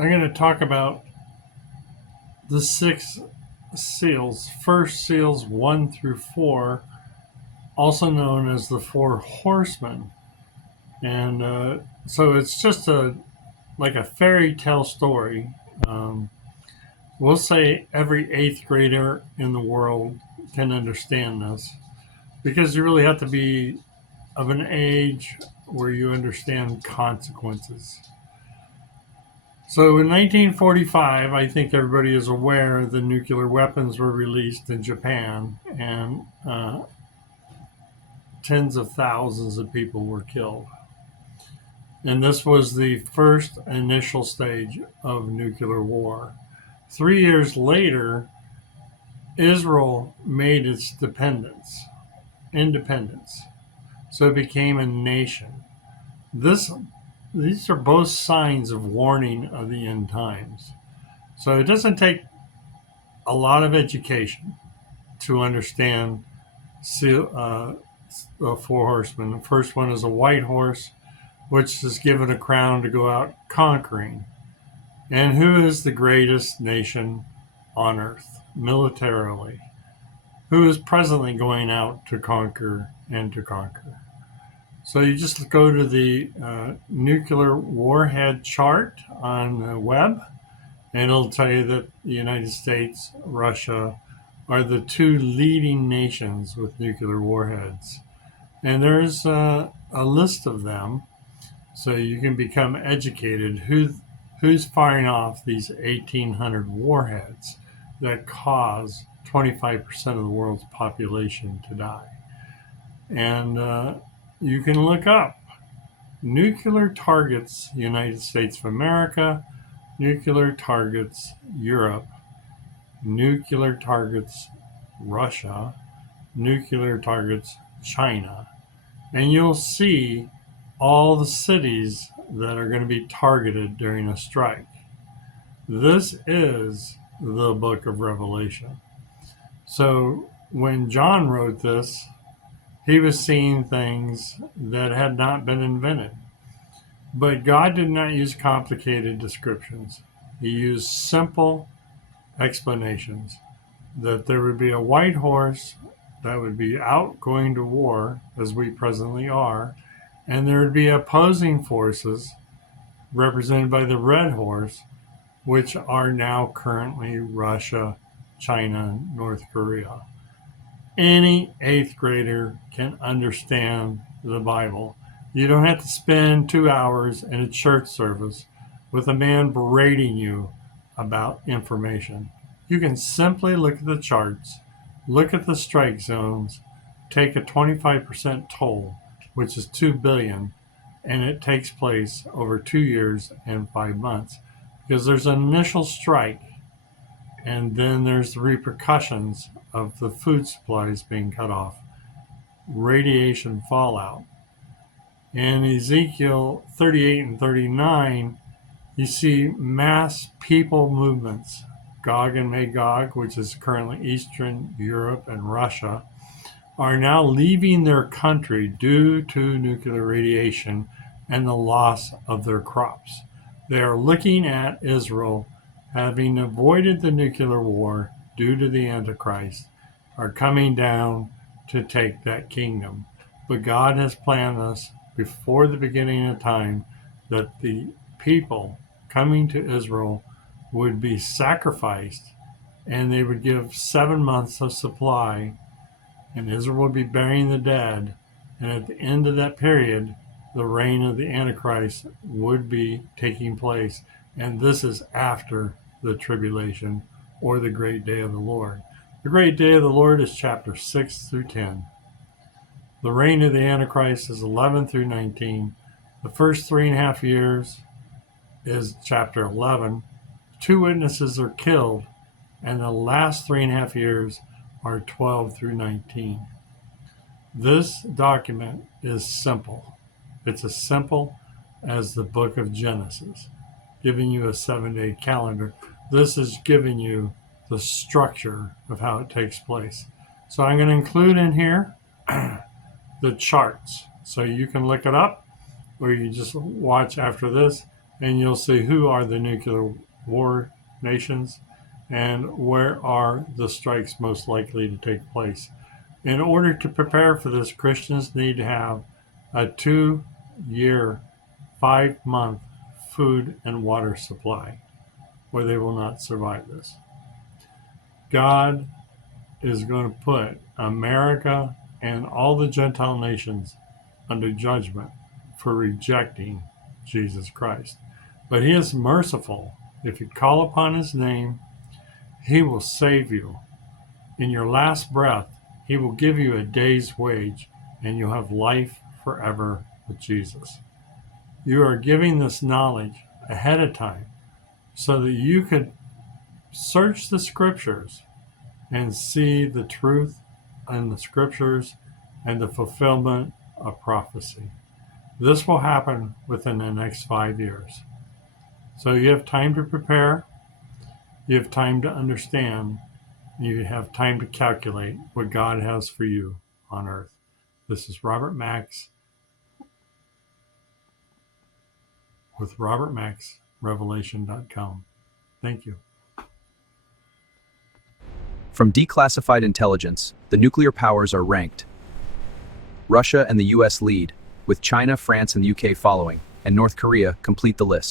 I'm going to talk about the six seals. First, seals 1 through 4, also known as the four horsemen. And so it's just like a fairy tale story. Um, we'll say every eighth grader in the world can understand this because you really have to be of an age where you understand consequences. So in 1945, I think everybody is aware the nuclear weapons were released in Japan, and tens of thousands of people were killed. And this was the first initial stage of nuclear war. 3 years later, Israel made its independence. So it became a nation. These are both signs of warning of the end times. So it doesn't take a lot of education to understand the four horsemen. The first one is a white horse, which is given a crown to go out conquering. And who is the greatest nation on earth militarily? Who is presently going out to conquer and to conquer? So you just go to the nuclear warhead chart on the web, and it'll tell you that the United States, Russia are the two leading nations with nuclear warheads. And there's a list of them, so you can become educated who's firing off these 1,800 warheads that cause 25% of the world's population to die. And you can look up nuclear targets United States of America, nuclear targets Europe, nuclear targets Russia, nuclear targets China, and you'll see all the cities that are going to be targeted during a strike. This is the book of Revelation. So when John wrote this, he was seeing things that had not been invented. But God did not use complicated descriptions. He used simple explanations that there would be a white horse that would be out going to war, as we presently are, and there would be opposing forces represented by the red horse, which are now currently Russia, China, North Korea. Any eighth grader can understand the Bible. You don't have to spend 2 hours in a church service with a man berating you about information. You can simply look at the charts, look at the strike zones, take a 25% toll, which is 2 billion, and it takes place over 2 years and 5 months. Because there's an initial strike, and then there's the repercussions of the food supplies being cut off, radiation fallout. In Ezekiel 38 and 39, you see mass people movements. Gog and Magog, which is currently Eastern Europe and Russia, are now leaving their country due to nuclear radiation and the loss of their crops. They are looking at Israel, having avoided the nuclear war due to the Antichrist, are coming down to take that kingdom. But God has planned this before the beginning of time that the people coming to Israel would be sacrificed, and they would give 7 months of supply, and Israel would be burying the dead. And at the end of that period, the reign of the Antichrist would be taking place. And this is after the tribulation or the great day of the Lord. The great day of the Lord is chapter 6 through 10. The reign of the Antichrist is 11 through 19. The first 3.5 years is chapter 11. 2 witnesses are killed, and the last 3.5 years are 12 through 19. This document is simple. It's as simple as the book of Genesis, giving you a 7-day calendar. This is giving you the structure of how it takes place. So I'm going to include in here the charts. So you can look it up, or you just watch after this. and you'll see who are the nuclear war nations and where are the strikes most likely to take place. In order to prepare for this, Christians need to have a 2-year, 5-month food and water supply, or they will not survive this. God is going to put America and all the Gentile nations under judgment for rejecting Jesus Christ. But he is merciful. If you call upon his name, he will save you. In your last breath, he will give you a day's wage, and you'll have life forever with Jesus. You are giving this knowledge ahead of time so that you could search the scriptures and see the truth in the scriptures and the fulfillment of prophecy. This will happen within the next 5 years. So you have time to prepare, you have time to understand, you have time to calculate what God has for you on earth. This is Robert Max with Robert Max, Revelation.com. Thank you. From declassified intelligence, the nuclear powers are ranked. Russia and the US lead, with China, France, and the UK following, and North Korea complete the list.